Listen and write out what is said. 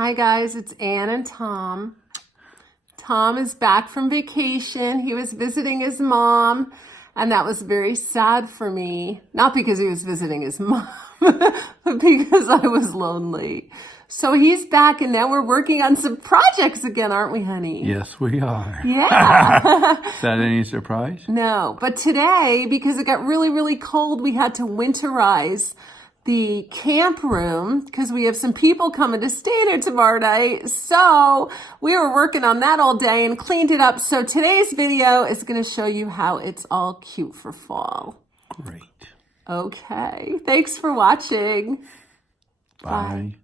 Hi guys, it's Ann and Tom. Tom is back from vacation. He was visiting his mom, and that was very sad for me. Not because he was visiting his mom, but because I was lonely. So he's back, and now we're working on some projects again, aren't we, honey? Yes, we are. Yeah. Is that any surprise? No, but today, because it got really, really cold, we had to winterize the camp room because we have some people coming to stay there tomorrow night. So we were working on that all day and cleaned it up. So today's video is going to show you how it's all cute for fall. Great. Okay. Thanks for watching. Bye.